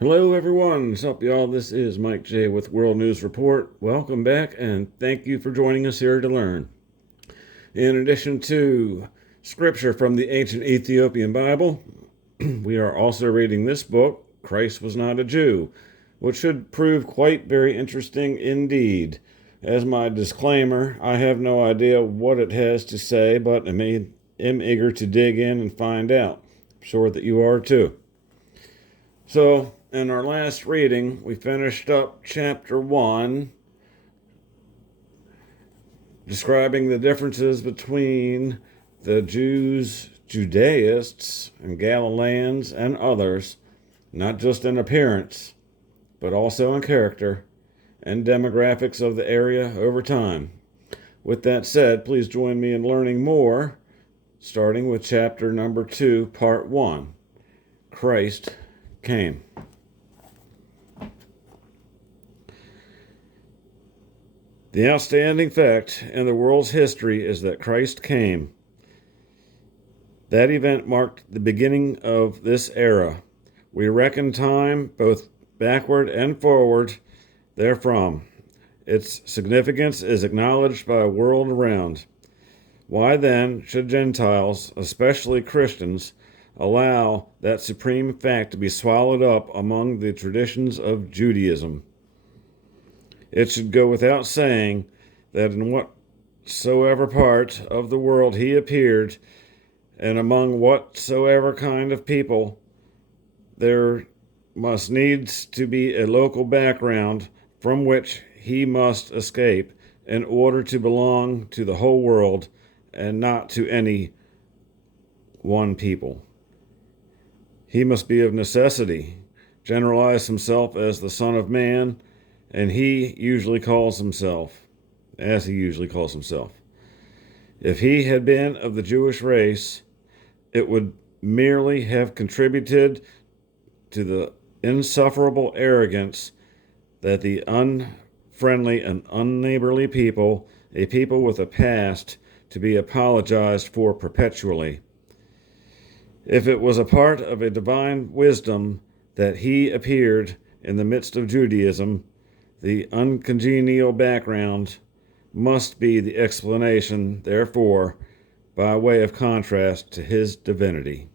Hello, everyone. What's up, y'all? This is Mike J with World News Report. Welcome back, and thank you for joining us here to learn. In addition to scripture from the ancient Ethiopian Bible, we are also reading this book, Christ Was Not a Jew, which should prove quite very interesting indeed. As my disclaimer, I have no idea what it has to say, but am eager to dig in and find out. I'm sure that you are too. So, in our last reading, we finished up chapter 1, describing the differences between the Jews, Judaists, and Galileans, and others, not just in appearance, but also in character and demographics of the area over time. With that said, please join me in learning more, starting with chapter number 2, part 1. Christ came. The outstanding fact in the world's history is that Christ came. That event marked the beginning of this era. We reckon time both backward and forward therefrom. Its significance is acknowledged by a world around. Why then should Gentiles, especially Christians, allow that supreme fact to be swallowed up among the traditions of Judaism? It should go without saying that in whatsoever part of the world he appeared, and among whatsoever kind of people, there must needs to be a local background from which he must escape in order to belong to the whole world and not to any one people. He must be of necessity generalize himself as the Son of Man, and he usually calls himself, as he usually calls himself. If he had been of the Jewish race, it would merely have contributed to the insufferable arrogance that the unfriendly and unneighborly people, a people with a past to be apologized for perpetually. If it was a part of a divine wisdom that he appeared in the midst of Judaism, the uncongenial background must be the explanation, therefore, by way of contrast to his divinity.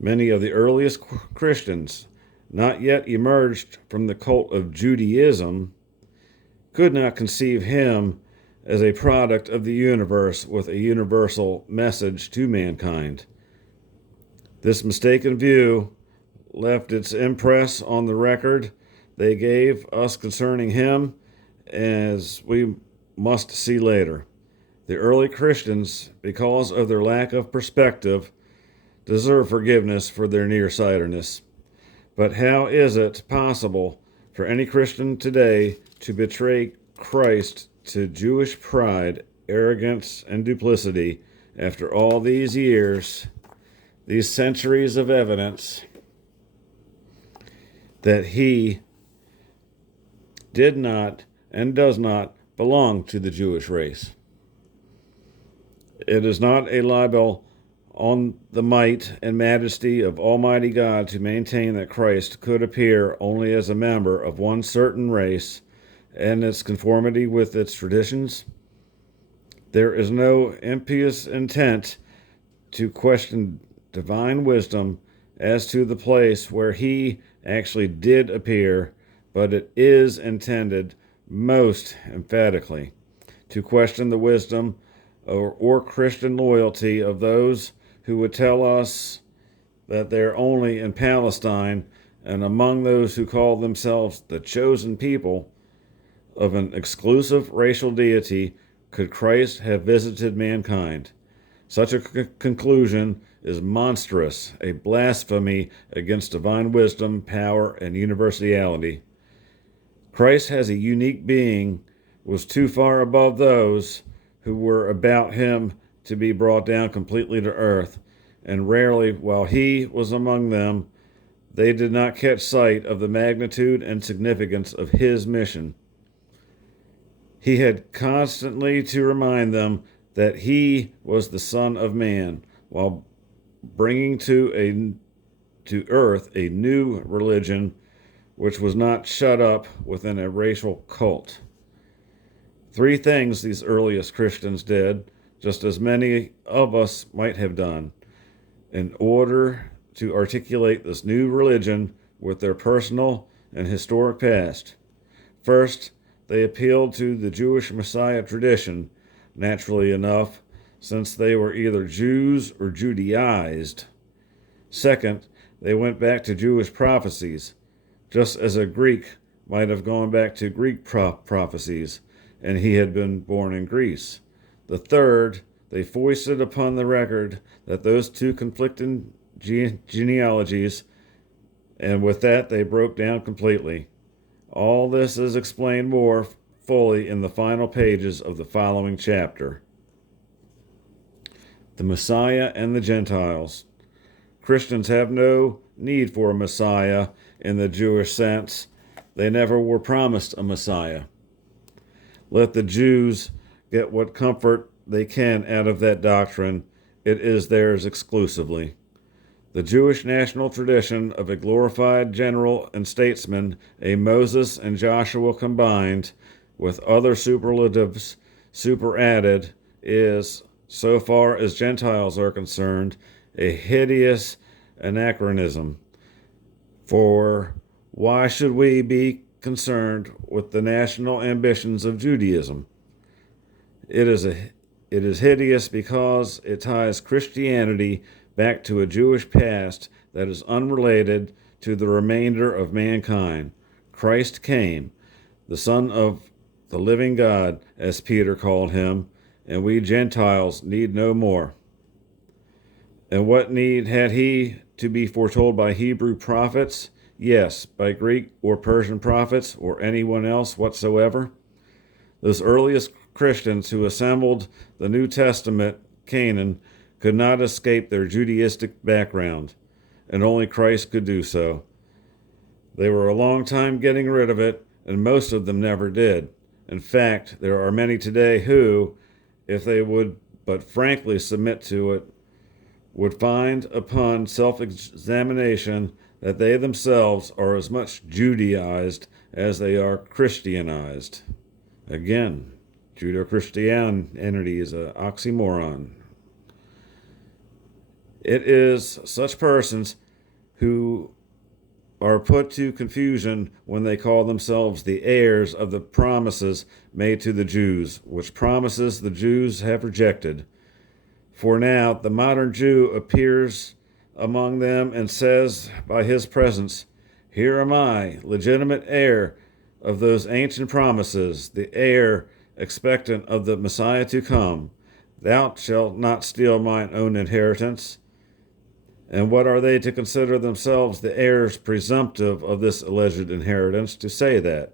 Many of the earliest Christians, not yet emerged from the cult of Judaism, could not conceive him as a product of the universe with a universal message to mankind. This mistaken view left its impress on the record they gave us concerning him, as we must see later. The early Christians, because of their lack of perspective, deserve forgiveness for their nearsightedness. But how is it possible for any Christian today to betray Christ to Jewish pride, arrogance, and duplicity after all these years, these centuries of evidence that he did not and does not belong to the Jewish race? It is not a libel on the might and majesty of Almighty God to maintain that Christ could appear only as a member of one certain race and its conformity with its traditions. There is no impious intent to question divine wisdom as to the place where he actually did appear, but it is intended most emphatically to question the wisdom or Christian loyalty of those who would tell us that they're only in Palestine and among those who call themselves the chosen people of an exclusive racial deity could Christ have visited mankind. Such a conclusion is monstrous, a blasphemy against divine wisdom, power, and universality. Christ as a unique being was too far above those who were about him to be brought down completely to earth, and rarely, while he was among them, they did not catch sight of the magnitude and significance of his mission. He had constantly to remind them that he was the Son of Man, while bringing to a to earth a new religion which was not shut up within a racial cult. 3 things these earliest Christians did, just as many of us might have done, in order to articulate this new religion with their personal and historic past. First, they appealed to the Jewish Messiah tradition, naturally enough, since they were either Jews or Judaized. Second, they went back to Jewish prophecies, just as a Greek might have gone back to Greek prophecies, and he had been born in Greece. The third, they foisted upon the record that those 2 conflicting genealogies, and with that they broke down completely. All this is explained more fully in the final pages of the following chapter. The Messiah and the Gentiles. Christians have no need for a Messiah in the Jewish sense. They never were promised a Messiah. Let the Jews get what comfort they can out of that doctrine. It is theirs exclusively. The Jewish national tradition of a glorified general and statesman, a Moses and Joshua combined, with other superlatives superadded, is, so far as Gentiles are concerned, a hideous anachronism. For why should we be concerned with the national ambitions of Judaism? It is hideous because it ties Christianity back to a Jewish past that is unrelated to the remainder of mankind. Christ came, the Son of the living God, as Peter called him, and we Gentiles need no more. And what need had he to be foretold by Hebrew prophets? Yes, by Greek or Persian prophets or anyone else whatsoever. Those earliest Christians who assembled the New Testament canon could not escape their Judaistic background, and only Christ could do so. They were a long time getting rid of it, and most of them never did. In fact, there are many today who, if they would but frankly submit to it, would find upon self-examination that they themselves are as much Judaized as they are Christianized. Again, Judeo-Christianity is an oxymoron. It is such persons who are put to confusion when they call themselves the heirs of the promises made to the Jews, which promises the Jews have rejected. For now, the modern Jew appears among them and says by his presence, "Here am I, legitimate heir of those ancient promises, the heir expectant of the Messiah to come. Thou shalt not steal mine own inheritance." And what are they to consider themselves the heirs presumptive of this alleged inheritance to say that?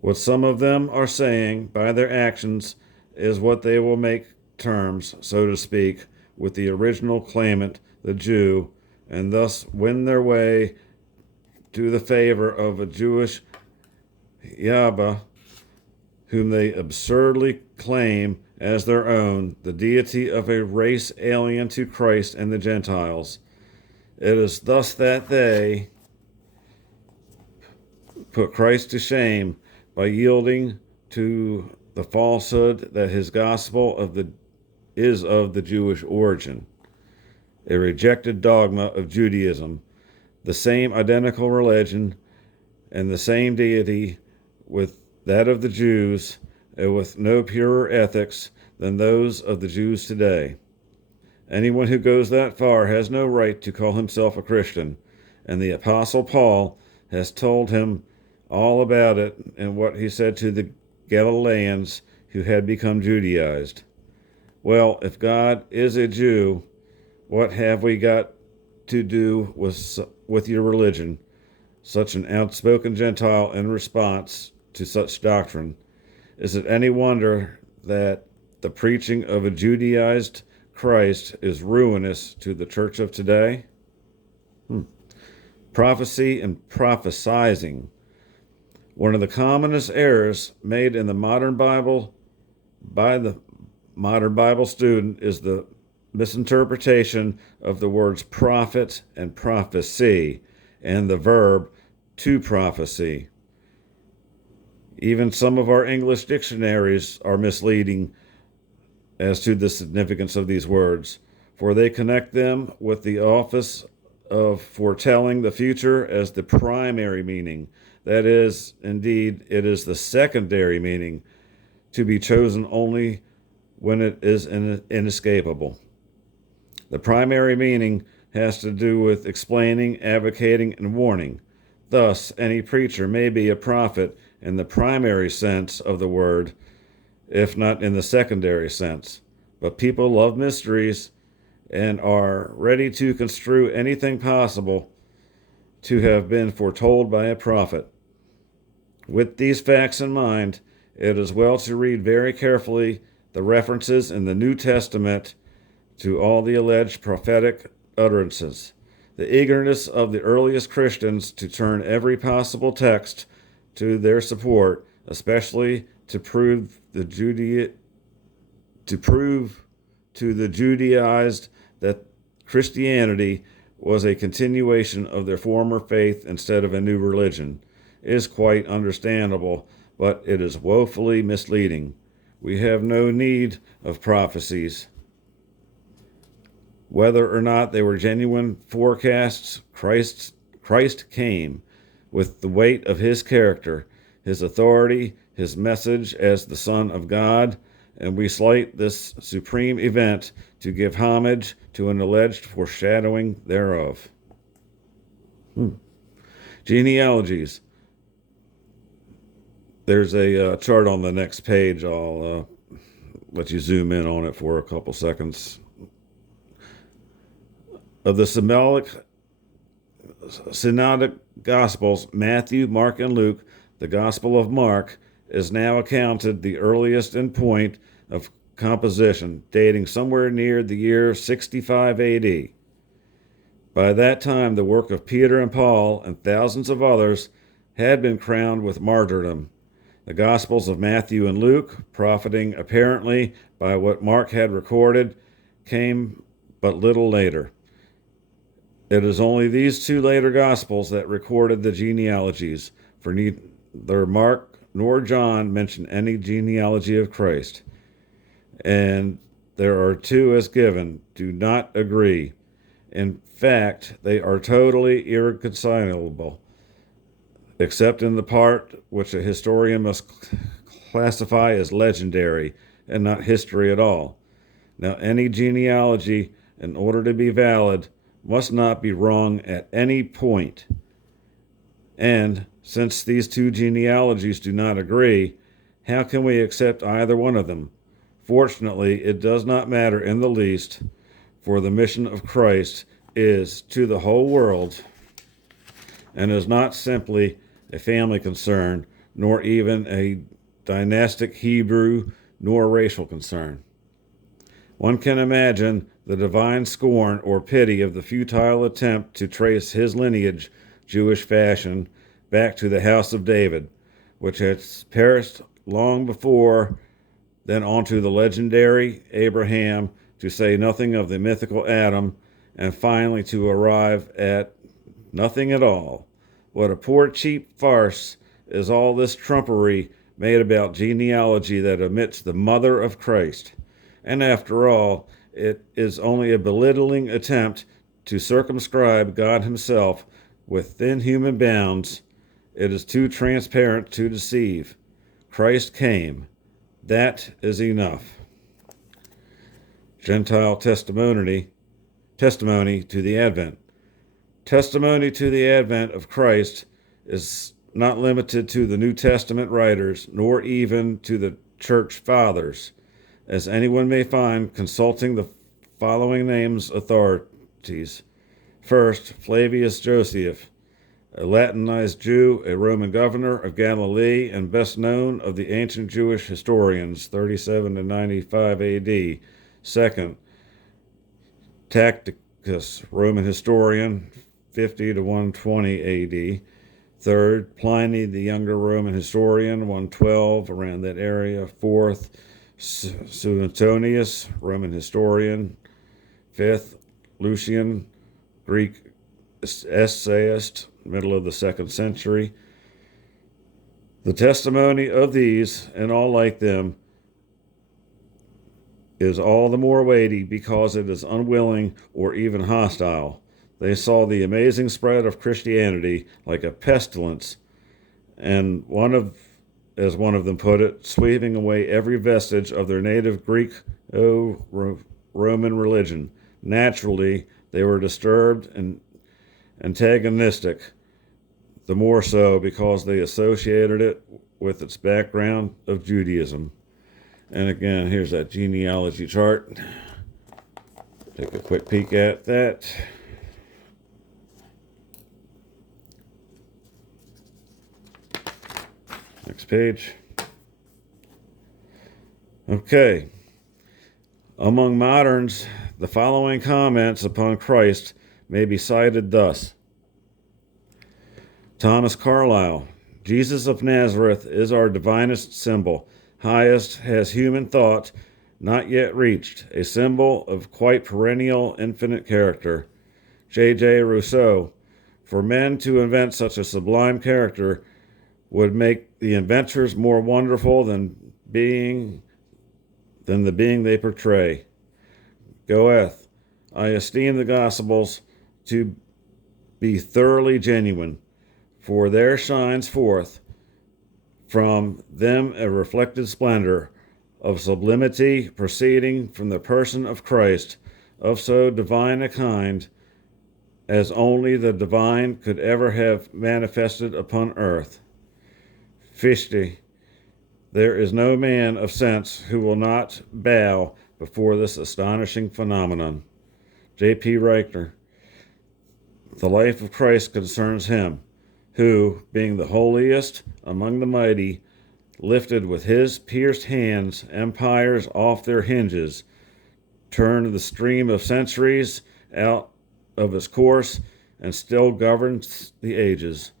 What some of them are saying by their actions is what they will make terms, so to speak, with the original claimant, the Jew, and thus win their way to the favor of a Jewish Yahweh, whom they absurdly claim as their own, the deity of a race alien to Christ and the Gentiles. It is thus that they put Christ to shame by yielding to the falsehood that his gospel is of the Jewish origin, a rejected dogma of Judaism, the same identical religion and the same deity with that of the Jews, and with no purer ethics than those of the Jews today. Anyone who goes that far has no right to call himself a Christian, and the Apostle Paul has told him all about it in what he said to the Galileans who had become Judaized. Well, if God is a Jew, what have we got to do with your religion? Such an outspoken Gentile in response to such doctrine. Is it any wonder that the preaching of a Judaized Christ is ruinous to the church of today? Prophecy and prophesizing. One of the commonest errors made in the modern Bible by the modern Bible student is the misinterpretation of the words prophet and prophecy and the verb to prophecy. Even some of our English dictionaries are misleading as to the significance of these words, for they connect them with the office of foretelling the future as the primary meaning. That is, indeed, it is the secondary meaning, to be chosen only when it is inescapable. The primary meaning has to do with explaining, advocating, and warning. Thus, any preacher may be a prophet in the primary sense of the word, if not in the secondary sense. But people love mysteries and are ready to construe anything possible to have been foretold by a prophet. With these facts in mind, it is well to read very carefully the references in the New Testament to all the alleged prophetic utterances. The eagerness of the earliest Christians to turn every possible text to their support, especially to prove to the Judaized that Christianity was a continuation of their former faith instead of a new religion, is quite understandable, but it is woefully misleading. We have no need of prophecies. Whether or not they were genuine forecasts, Christ came with the weight of his character, his authority, his message as the Son of God, and we cite this supreme event to give homage to an alleged foreshadowing thereof. Genealogies. There's a chart on the next page. I'll let you zoom in on it for a couple seconds. Of the synodic Gospels, Matthew, Mark, and Luke, the Gospel of Mark is now accounted the earliest in point of composition, dating somewhere near the year 65 AD. By that time, the work of Peter and Paul and thousands of others had been crowned with martyrdom. The Gospels of Matthew and Luke, profiting apparently by what Mark had recorded, came but little later. It is only these two later Gospels that recorded the genealogies, for neither Mark nor John mention any genealogy of Christ. And there are two as given, do not agree. In fact, they are totally irreconcilable, except in the part which a historian must classify as legendary and not history at all. Now, any genealogy, in order to be valid, must not be wrong at any point. And since these two genealogies do not agree, how can we accept either one of them? Fortunately, it does not matter in the least, for the mission of Christ is to the whole world and is not simply a family concern, nor even a dynastic Hebrew, nor racial concern. One can imagine the divine scorn or pity of the futile attempt to trace his lineage, Jewish fashion, back to the house of David, which had perished long before, then onto the legendary Abraham, to say nothing of the mythical Adam, and finally to arrive at nothing at all. What a poor cheap farce is all this trumpery made about genealogy that omits the mother of Christ. And after all, it is only a belittling attempt to circumscribe God himself within human bounds. It is too transparent to deceive. Christ came. That is enough. Gentile testimony to the Advent. Testimony to the advent of Christ is not limited to the New Testament writers, nor even to the church fathers, as anyone may find consulting the following names authorities. First, Flavius Joseph, a Latinized Jew, a Roman governor of Galilee, and best known of the ancient Jewish historians, 37 to 95 AD. Second, Tacitus, Roman historian, 50 to 120 AD. Third, Pliny the Younger, Roman historian, 112, around that area. Fourth, Suetonius, Roman historian, 5th Lucian, Greek essayist, middle of the 2nd century. The testimony of these, and all like them, is all the more weighty because it is unwilling or even hostile. They saw the amazing spread of Christianity like a pestilence, and as one of them put it, sweeping away every vestige of their native Greek-Roman religion. Naturally, they were disturbed and antagonistic, the more so because they associated it with its background of Judaism. And again, here's that genealogy chart. Take a quick peek at that. Next page. Okay. Among moderns, the following comments upon Christ may be cited thus. Thomas Carlyle, Jesus of Nazareth is our divinest symbol, highest has human thought not yet reached, a symbol of quite perennial infinite character. J.J. Rousseau, for men to invent such a sublime character would make the inventors more wonderful than the being they portray. Goethe, I esteem the Gospels to be thoroughly genuine, for there shines forth from them a reflected splendor of sublimity proceeding from the person of Christ, of so divine a kind as only the divine could ever have manifested upon earth. Fichte, there is no man of sense who will not bow before this astonishing phenomenon. J.P. Reichner, the life of Christ concerns him, who, being the holiest among the mighty, lifted with his pierced hands empires off their hinges, turned the stream of centuries out of its course, and still governs the ages.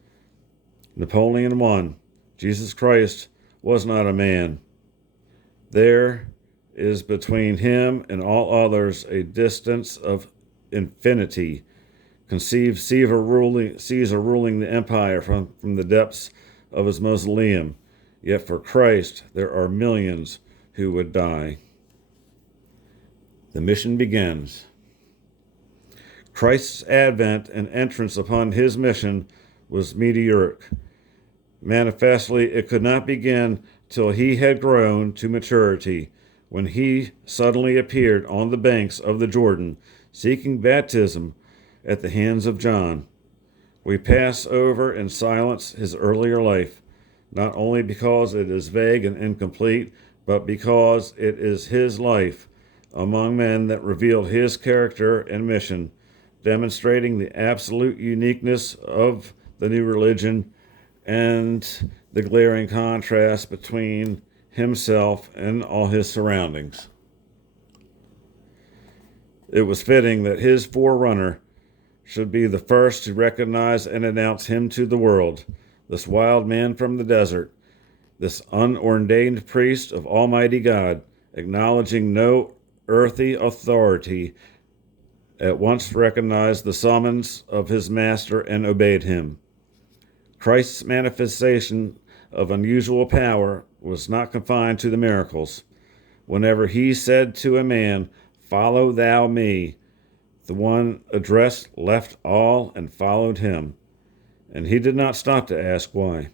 Napoleon I, Jesus Christ was not a man. There is between him and all others a distance of infinity. Conceive Caesar ruling the empire from the depths of his mausoleum. Yet for Christ there are millions who would die. The mission begins. Christ's advent and entrance upon his mission was meteoric. Manifestly, it could not begin till he had grown to maturity, when he suddenly appeared on the banks of the Jordan, seeking baptism at the hands of John. We pass over in silence his earlier life, not only because it is vague and incomplete, but because it is his life among men that revealed his character and mission, demonstrating the absolute uniqueness of the new religion and the glaring contrast between himself and all his surroundings. It was fitting that his forerunner should be the first to recognize and announce him to the world, this wild man from the desert, this unordained priest of Almighty God, acknowledging no earthly authority, at once recognized the summons of his master and obeyed him. Christ's manifestation of unusual power was not confined to the miracles. Whenever he said to a man, "Follow thou me," the one addressed left all and followed him, and he did not stop to ask why.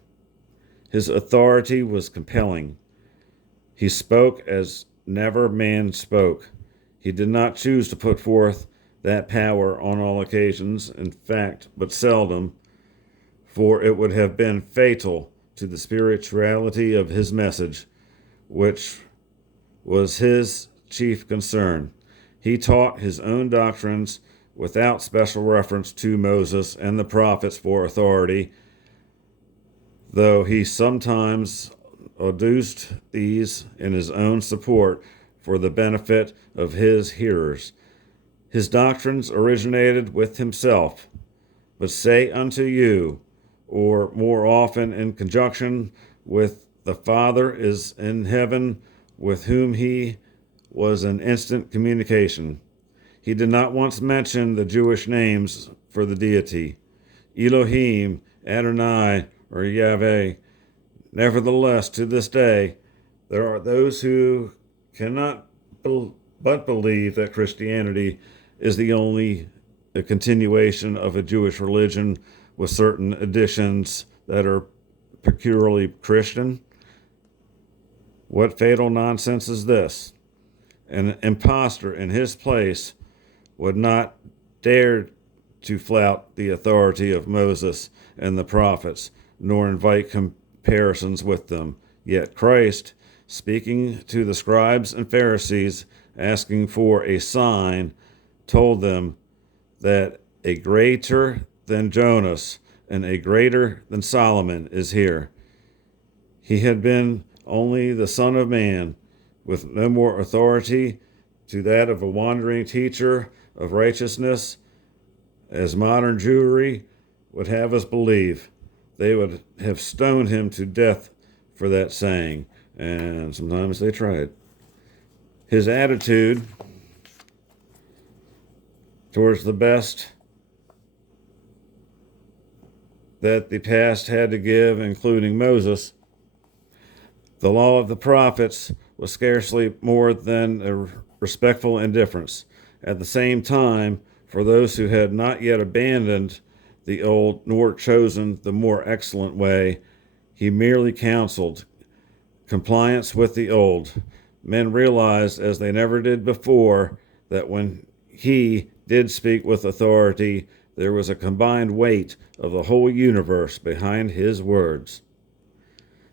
His authority was compelling. He spoke as never man spoke. He did not choose to put forth that power on all occasions, in fact, but seldom, for it would have been fatal to the spirituality of his message, which was his chief concern. He taught his own doctrines without special reference to Moses and the prophets for authority, though he sometimes adduced these in his own support for the benefit of his hearers. His doctrines originated with himself, but say unto you, or more often in conjunction with the Father is in heaven, with whom he was in instant communication. He did not once mention the Jewish names for the deity, Elohim, Adonai, or Yahweh. Nevertheless, to this day, there are those who cannot but believe that Christianity is the only continuation of a Jewish religion with certain additions that are peculiarly Christian. What fatal nonsense is this? An impostor in his place would not dare to flout the authority of Moses and the prophets, nor invite comparisons with them. Yet Christ, speaking to the scribes and Pharisees, asking for a sign, told them that a greater than Jonas and a greater than Solomon is here. He had been only the Son of Man, with no more authority to that of a wandering teacher of righteousness, as modern Jewry would have us believe. They would have stoned him to death for that saying, and sometimes they tried. His attitude towards the best that the past had to give, including Moses, the law of the prophets, was scarcely more than a respectful indifference. At the same time, for those who had not yet abandoned the old nor chosen the more excellent way, he merely counseled compliance with the old. Men realized, as they never did before, that when he did speak with authority, there was a combined weight of the whole universe behind his words.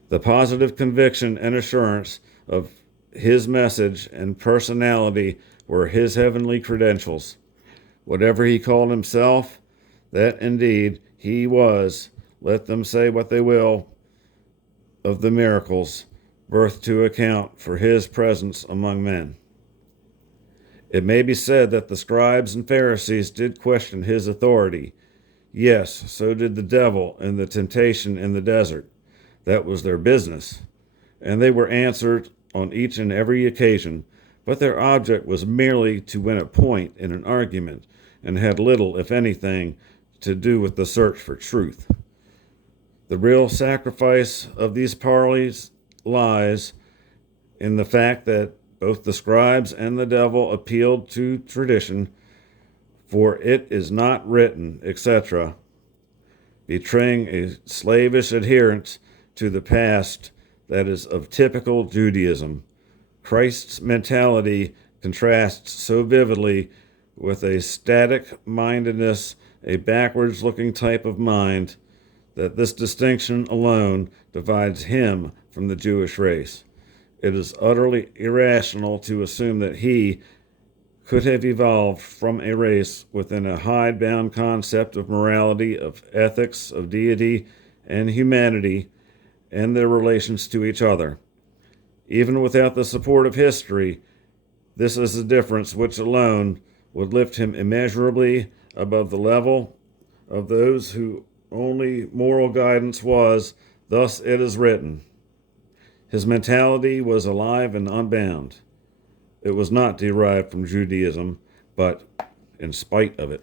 The positive conviction and assurance of his message and personality were his heavenly credentials. Whatever he called himself, that indeed he was. Let them say what they will of the miracles, birthed to account for his presence among men. It may be said that the scribes and Pharisees did question his authority. Yes, so did the devil in the temptation in the desert. That was their business, and they were answered on each and every occasion, but their object was merely to win a point in an argument, and had little, if anything, to do with the search for truth. The real sacrifice of these parleys lies in the fact that both the scribes and the devil appealed to tradition, for it is not written, etc., betraying a slavish adherence to the past that is of typical Judaism. Christ's mentality contrasts so vividly with a static mindedness, a backwards looking type of mind, that this distinction alone divides him from the Jewish race. It is utterly irrational to assume that he could have evolved from a race within a hidebound concept of morality, of ethics, of deity, and humanity, and their relations to each other. Even without the support of history, this is a difference which alone would lift him immeasurably above the level of those whose only moral guidance was, "Thus it is written." His mentality was alive and unbound. It was not derived from Judaism, but in spite of it.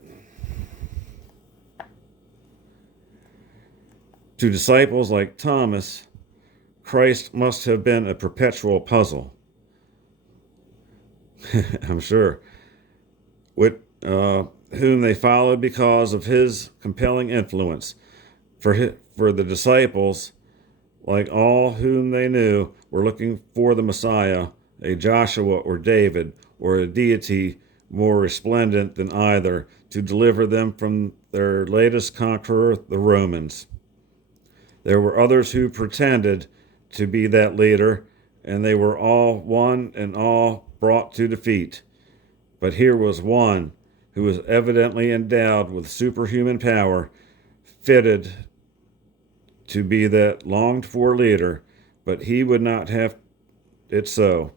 To disciples like Thomas, Christ must have been a perpetual puzzle. I'm sure. With whom they followed because of his compelling influence. For the disciples, like all whom they knew, were looking for the Messiah, a Joshua or David, or a deity more resplendent than either, to deliver them from their latest conqueror, the Romans. There were others who pretended to be that leader, and they were all one and all brought to defeat. But here was one who was evidently endowed with superhuman power, fitted to be that longed-for leader, but he would not have it so.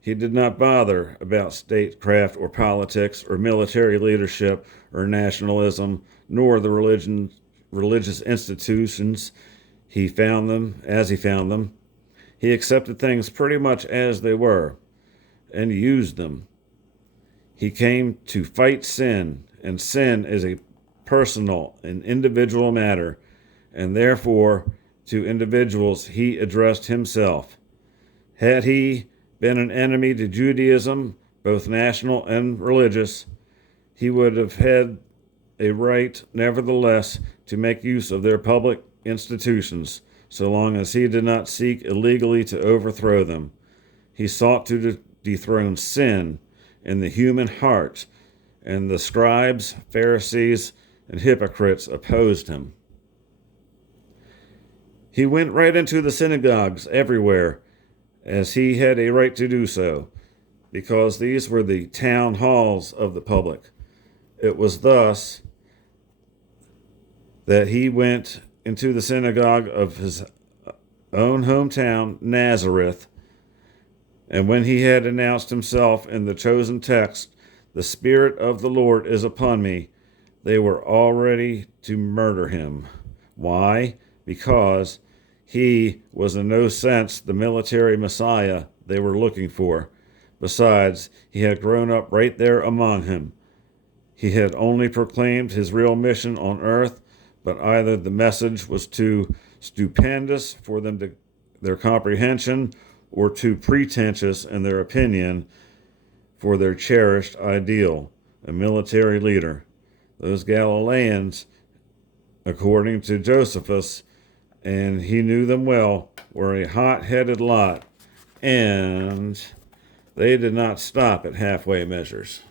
He did not bother about statecraft or politics or military leadership or nationalism, nor the religious institutions. He found them as he found them. He accepted things pretty much as they were and used them. He came to fight sin, and sin is a personal and individual matter, and therefore to individuals he addressed himself. Had he been an enemy to Judaism, both national and religious, he would have had a right, nevertheless, to make use of their public institutions, so long as he did not seek illegally to overthrow them. He sought to dethrone sin in the human heart, and the scribes, Pharisees, and hypocrites opposed him. He went right into the synagogues everywhere, as he had a right to do so, because these were the town halls of the public. It was thus that he went into the synagogue of his own hometown, Nazareth, and when he had announced himself in the chosen text, "The Spirit of the Lord is upon me," they were all ready to murder him. Why? Because he was in no sense the military Messiah they were looking for. Besides, he had grown up right there among him. He had only proclaimed his real mission on earth, but either the message was too stupendous for their comprehension, or too pretentious in their opinion for their cherished ideal, a military leader. Those Galileans, according to Josephus, and he knew them well, were a hot-headed lot, and they did not stop at halfway measures.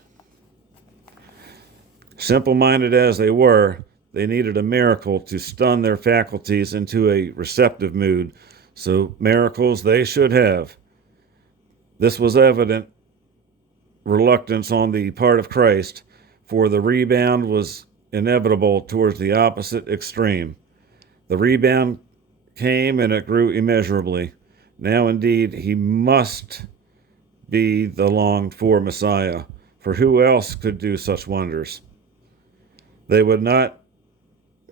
Simple-minded as they were, they needed a miracle to stun their faculties into a receptive mood, so miracles they should have. This was evident reluctance on the part of Christ, for the rebound was inevitable towards the opposite extreme. The rebound came, and it grew immeasurably. Now indeed he must be the longed-for Messiah, for who else could do such wonders? They would not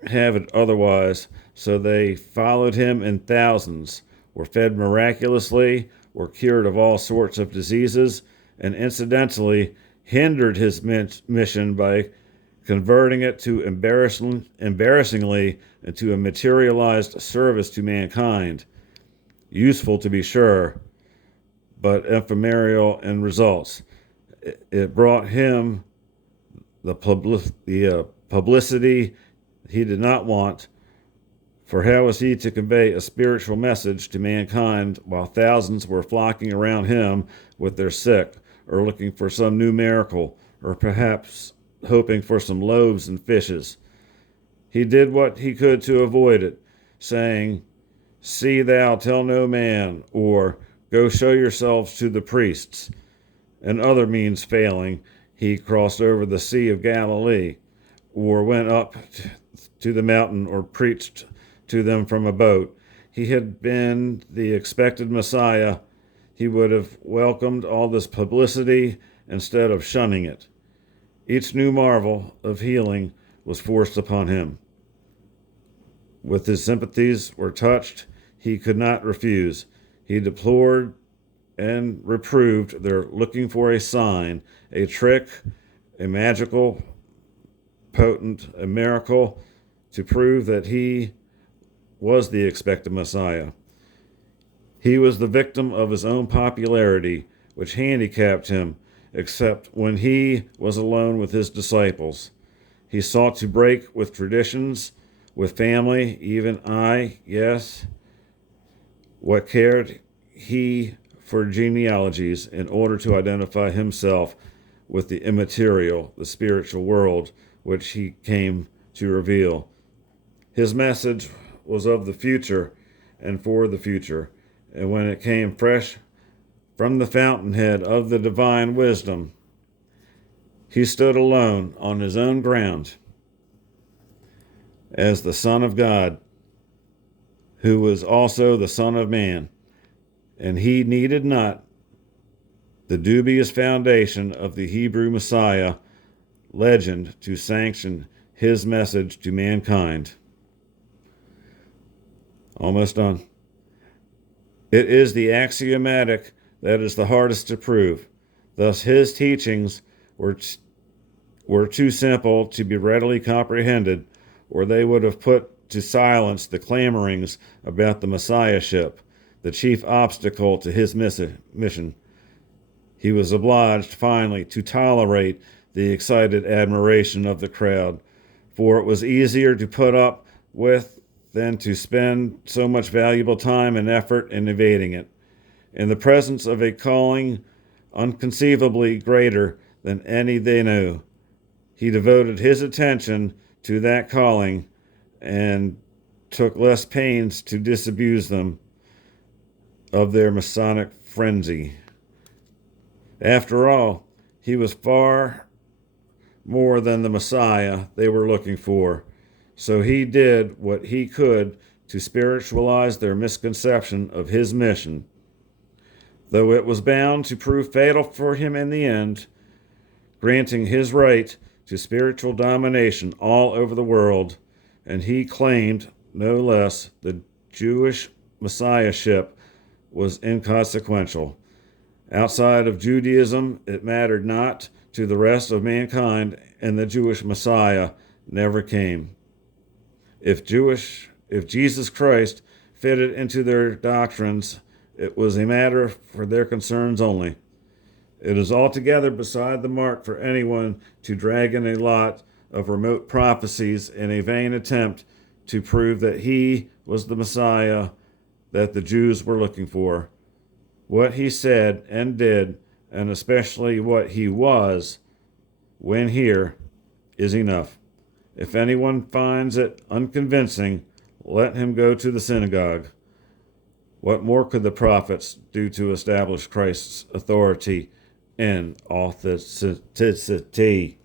have it otherwise, so they followed him in thousands, were fed miraculously, were cured of all sorts of diseases, and incidentally hindered his mission by converting it to embarrassingly into a materialized service to mankind. Useful to be sure, but ephemeral in results. It brought him the publicity he did not want, for how was he to convey a spiritual message to mankind while thousands were flocking around him with their sick, or looking for some new miracle, or perhaps hoping for some loaves and fishes? He did what he could to avoid it, saying, "See thou tell no man," or "Go show yourselves to the priests." And other means failing, he crossed over the Sea of Galilee, or went up to the mountain, or preached to them from a boat. He had been the expected Messiah. He would have welcomed all this publicity instead of shunning it. Each new marvel of healing was forced upon him. With his sympathies were touched, he could not refuse. He deplored and reproved their looking for a sign, a trick, a magical, potent, a miracle, to prove that he was the expected Messiah. He was the victim of his own popularity, which handicapped him, except when he was alone with his disciples. He sought to break with traditions, with family, even yes. What cared he for genealogies, in order to identify himself with the immaterial, the spiritual world, which he came to reveal. His message was of the future and for the future, and when it came fresh from the fountainhead of the divine wisdom, he stood alone on his own ground as the Son of God, who was also the Son of Man, and he needed not the dubious foundation of the Hebrew Messiah legend to sanction his message to mankind. Almost done. It is the axiomatic that is the hardest to prove. Thus his teachings were, were too simple to be readily comprehended, or they would have put to silence the clamorings about the Messiahship, the chief obstacle to his mission. He was obliged, finally, to tolerate the excited admiration of the crowd, for it was easier to put up with than to spend so much valuable time and effort in evading it. In the presence of a calling unconceivably greater than any they knew, he devoted his attention to that calling and took less pains to disabuse them of their Masonic frenzy. After all, he was far more than the Messiah they were looking for, so he did what he could to spiritualize their misconception of his mission. Though it was bound to prove fatal for him in the end, granting his right to spiritual domination all over the world, and he claimed, no less, the Jewish messiahship was inconsequential. Outside of Judaism, it mattered not to the rest of mankind, and the Jewish Messiah never came. If Jesus Christ fitted into their doctrines, it was a matter for their concerns only. It is altogether beside the mark for anyone to drag in a lot of remote prophecies in a vain attempt to prove that he was the Messiah that the Jews were looking for. What he said and did, and especially what he was when here, is enough. If anyone finds it unconvincing, let him go to the synagogue. What more could the prophets do to establish Christ's authority and authenticity?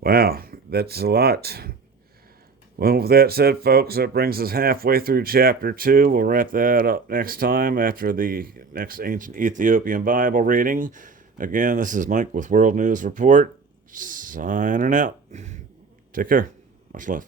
Wow, that's a lot. Well, with that said, folks, that brings us halfway through chapter 2. We'll wrap that up next time after the next ancient Ethiopian Bible reading. Again, this is Mike with World News Report, signing out. Take care. Much love.